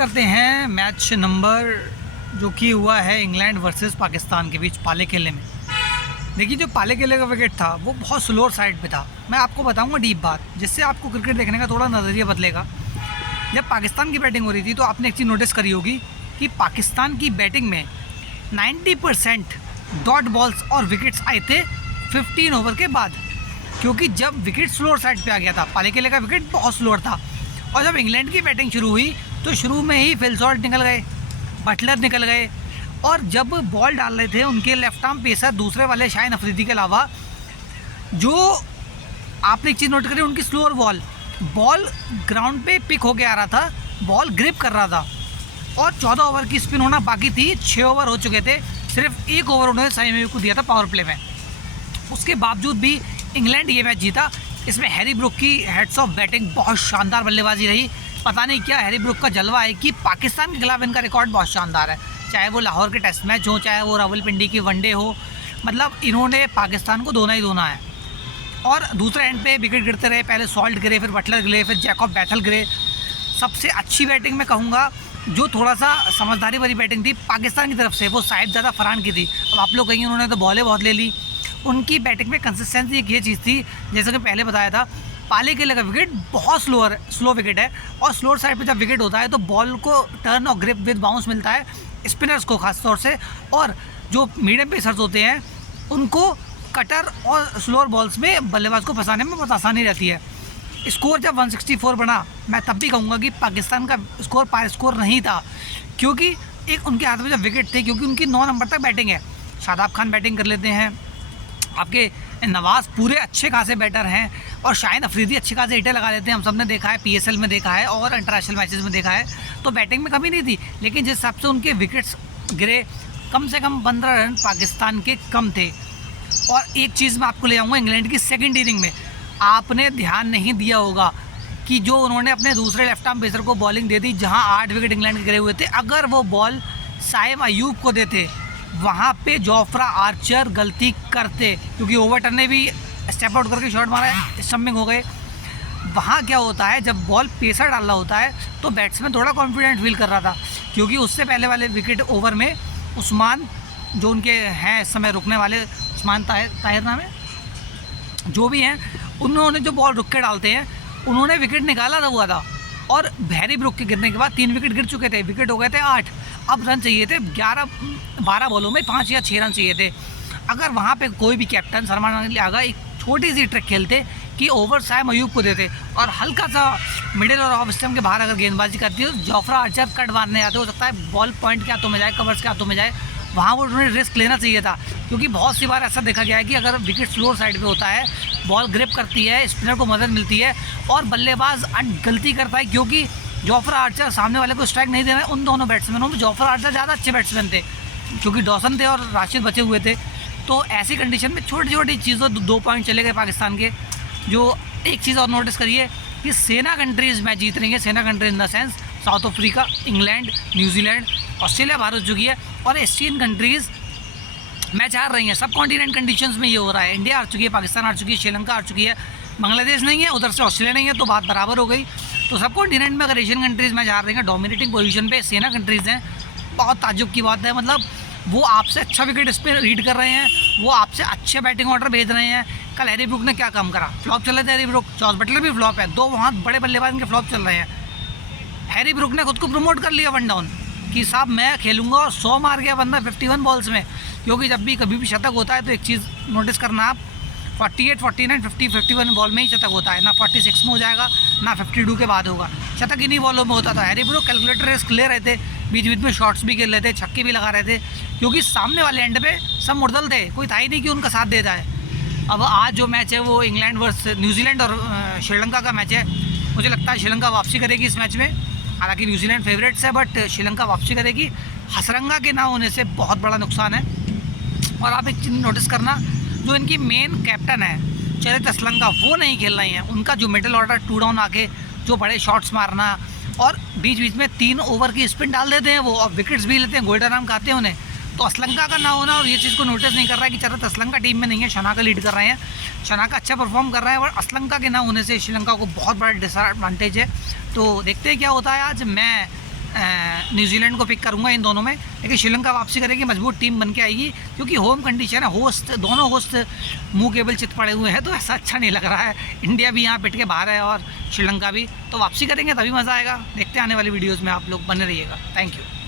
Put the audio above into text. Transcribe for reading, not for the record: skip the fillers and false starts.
करते हैं match number जो कि हुआ है इंग्लैंड वर्सेस पाकिस्तान के बीच पाले खेले में। देखिए, जो पाले खेले का विकेट था वो बहुत स्लोअर साइड पे था। मैं आपको बताऊंगा डीप बात, जिससे आपको क्रिकेट देखने का थोड़ा नज़रिया बदलेगा। जब पाकिस्तान की बैटिंग हो रही थी तो आपने एक चीज़ नोटिस करी होगी कि पाकिस्तान की बैटिंग में 90% डॉट बॉल्स और विकेट्स आए थे 15 ओवर के बाद, क्योंकि जब विकेट स्लोअर साइड पे आ गया था, पाले खेले का विकेट बहुत स्लोअर था। और जब इंग्लैंड की बैटिंग शुरू हुई तो शुरू में ही फिल सॉल्ट निकल गए, बटलर निकल गए, और जब बॉल डाल रहे थे उनके लेफ्ट आर्म पेसर दूसरे वाले शाहिन अफरीदी के अलावा, जो आपने एक चीज़ नोट करी, उनकी स्लोअर बॉल ग्राउंड पे पिक होके आ रहा था, बॉल ग्रिप कर रहा था, और 14 ओवर की स्पिन होना बाकी थी। 6 ओवर हो चुके थे, सिर्फ 1 ओवर उन्होंने सही को दिया था पावर प्ले में। उसके बावजूद भी इंग्लैंड ये मैच जीता। इसमें हैरी ब्रुक की हेड्स ऑफ बैटिंग, बहुत शानदार बल्लेबाजी रही। पता नहीं क्या हैरी ब्रुक का जलवा है कि पाकिस्तान के खिलाफ इनका रिकॉर्ड बहुत शानदार है, चाहे वो लाहौर के टेस्ट मैच हो, चाहे वो रावलपिंडी की वनडे हो। मतलब इन्होंने पाकिस्तान को धोना ही धोना है। और दूसरे एंड पे विकेट गिरते रहे, पहले सॉल्ट गिरे, फिर बटलर गिरे, फिर जैकब बैथल गिरे। सबसे अच्छी बैटिंग मैं कहूँगा, जो थोड़ा सा समझदारी भरी बैटिंग थी पाकिस्तान की तरफ से, वो साहिब ज़्यादा फरहान की थी। अब आप लोग कहेंगे उन्होंने तो बॉलें बहुत ले ली। उनकी बैटिंग में कंसिस्टेंसी एक ये चीज़ थी, जैसे कि पहले बताया था, पाले खेले का विकेट बहुत स्लो विकेट है, और स्लोअर साइड पे जब विकेट होता है तो बॉल को टर्न और ग्रिप विद बाउंस मिलता है स्पिनर्स को खास तौर से, और जो मीडियम पेसर्स होते हैं उनको कटर और स्लोअर बॉल्स में बल्लेबाज को फंसाने में बहुत आसानी रहती है। स्कोर जब 164 बना, मैं तब भी कहूँगा कि पाकिस्तान का स्कोर पार स्कोर नहीं था, क्योंकि एक उनके हाथ में जब विकेट थे, क्योंकि उनकी 9 नंबर तक बैटिंग है। शादाब खान बैटिंग कर लेते हैं, आपके नवाज़ पूरे अच्छे खासे बैटर हैं, और शाहिन अफरीदी अच्छे खासे हिटर लगा लेते हैं। हम सब ने देखा है, PSL में देखा है और इंटरनेशनल मैचेस में देखा है, तो बैटिंग में कमी नहीं थी। लेकिन जिस हिसाब से उनके विकेट्स गिरे, कम से कम 15 रन पाकिस्तान के कम थे। और एक चीज़ मैं आपको ले जाऊँगा, इंग्लैंड की सेकेंड इनिंग में आपने ध्यान नहीं दिया होगा कि जो उन्होंने अपने दूसरे लेफ्ट आर्म पेसर को बॉलिंग दे दी, जहाँ 8 विकेट इंग्लैंड के गिरे हुए थे, अगर वो बॉल साइम अयूब को देते, वहाँ पे जोफ्रा आर्चर गलती करते, क्योंकि ओवरटन ने भी स्टेप आउट करके शॉट मारा है, स्टम्पिंग हो गए। वहाँ क्या होता है, जब बॉल पेसर डाल रहा होता है तो बैट्समैन थोड़ा कॉन्फिडेंट फील कर रहा था, क्योंकि उससे पहले वाले विकेट ओवर में उस्मान, जो उनके हैं इस समय रुकने वाले, उस्मान ताहिर नाम है, जो भी हैं, उन्होंने जो बॉल रुक के डालते हैं, उन्होंने विकेट निकाला हुआ था। और हैरी ब्रुक के गिरने के बाद 3 विकेट गिर चुके थे, विकेट हो गए थे 8। अब रन चाहिए थे 12 बॉलों में 5 या 6 रन चाहिए थे। अगर वहाँ पे कोई भी कैप्टन सलमान अली आगा एक छोटी सी ट्रिक खेलते कि ओवर साइम अयूब को देते, और हल्का सा मिडिल और ऑफ स्टंप के बाहर अगर गेंदबाजी करती है, तो जोफ्रा आर्चर कट मारने आते, हो सकता है बॉल पॉइंट के हाथों में जाए, कवर्स के हाथों में जाए। वहाँ वो उन्होंने रिस्क लेना चाहिए था, क्योंकि बहुत सी बार ऐसा देखा गया है कि अगर विकेट स्लोअर साइड पे होता है, बॉल ग्रिप करती है, स्पिनर को मदद मिलती है, और बल्लेबाज गलती करता है, क्योंकि जोफ्रा आर्चर सामने वाले को स्ट्राइक नहीं देना है। उन दोनों बैट्समैनों में जोफ्रा आर्चर ज़्यादा अच्छे बैट्समैन थे, क्योंकि डॉसन थे और राशिद बचे हुए थे। तो ऐसी कंडीशन में छोटी छोटी चीज़ों 2 पॉइंट चले गए पाकिस्तान के। जो एक चीज़ और नोटिस करिए कि सेना कंट्रीज़ मैच जीत रही है, सेना country in the sense south Africa, England, New Zealand, Australia बाहर हो चुकी है, और एशियन कंट्रीज़ मैच हार रही हैं। सब कॉन्टिनेंट कंडीशंस में ये हो रहा है। इंडिया हार चुकी है, पाकिस्तान हार चुकी है, श्रीलंका हार चुकी है, बांग्लादेश नहीं है, उधर से ऑस्ट्रेलिया नहीं है, तो बात बराबर हो गई। तो सब कॉन्टिनेंट में अगर एशियन कंट्रीज़ मैच हार रही हैं, डोमिनेटिंग पोजीशन पे सेना कंट्रीज़ हैं, बहुत ताज्जुब की बात है। मतलब वो आपसे अच्छा विकेट इस पर रीड कर रहे हैं, वो आपसे अच्छे बैटिंग ऑर्डर भेज रहे हैं। कल हैरी ब्रुक ने क्या काम करा, फ्लॉप चल रहे थे हैरी ब्रुक, जॉस बटलर भी फ्लॉप है, 2 वहाँ बड़े बल्लेबाज के फ्लॉप चल रहे हैं। हैरी ब्रुक ने खुद को प्रमोट कर लिया 1 डाउन कि साहब मैं खेलूँगा, और 100 मार गया बंदा 51 बॉल्स में। क्योंकि जब भी कभी भी शतक होता है तो एक चीज़ नोटिस करना आप, 48, 49, 50, 51 बॉल में ही शतक होता है, ना 46 में हो जाएगा, ना 52 के बाद होगा। शतक इन्हीं बॉलों में होता था। हैरी ब्रुक कैलकुलेटर रिस्क ले रहे थे, बीच बीच में शॉट्स भी खेल रहे थे, छक्के भी लगा रहे थे, क्योंकि सामने वाले एंड पे सब मुर्दल थे, कोई था ही नहीं कि उनका साथ दे जाए। अब आज जो मैच है वो इंग्लैंड वर्सेस न्यूजीलैंड और श्रीलंका का मैच है। मुझे लगता है श्रीलंका वापसी करेगी इस मैच में, हालांकि न्यूजीलैंड फेवरेट्स है, बट श्रीलंका वापसी करेगी। हसरंगा के ना होने से बहुत बड़ा नुकसान है। और आप एक चीज़ नोटिस करना, जो इनकी मेन कैप्टन है चरित असलंका, वो नहीं खेल रही हैं। उनका जो मिडिल ऑर्डर 2 डाउन आके जो बड़े शॉट्स मारना, और बीच बीच में 3 ओवर की स्पिन डाल देते हैं वो, और विकेट्स भी लेते हैं, गोल्डन आर्म कहते हैं उन्हें। तो असलंका का ना होना, और ये चीज़ को नोटिस नहीं कर रहा है कि चरित असलंका टीम में नहीं है, शनाका लीड कर रहे हैं, शनाका अच्छा परफॉर्म कर रहा है, और असलंका के ना होने से श्रीलंका को बहुत बड़ा डिसएडवांटेज है। तो देखते हैं क्या होता है आज। मैं न्यूजीलैंड को पिक करूंगा इन दोनों में, लेकिन श्रीलंका वापसी करेगी, मजबूत टीम बन के आएगी, क्योंकि होम कंडीशन है, होस्ट दोनों होस्ट मुंह केबल चित पड़े हुए हैं, तो ऐसा अच्छा नहीं लग रहा है। इंडिया भी यहाँ पिट के बाहर है और श्रीलंका भी, तो वापसी करेंगे तभी मज़ा आएगा। देखते आने वाली वीडियोज़ में, आप लोग बने रहिएगा। Thank you.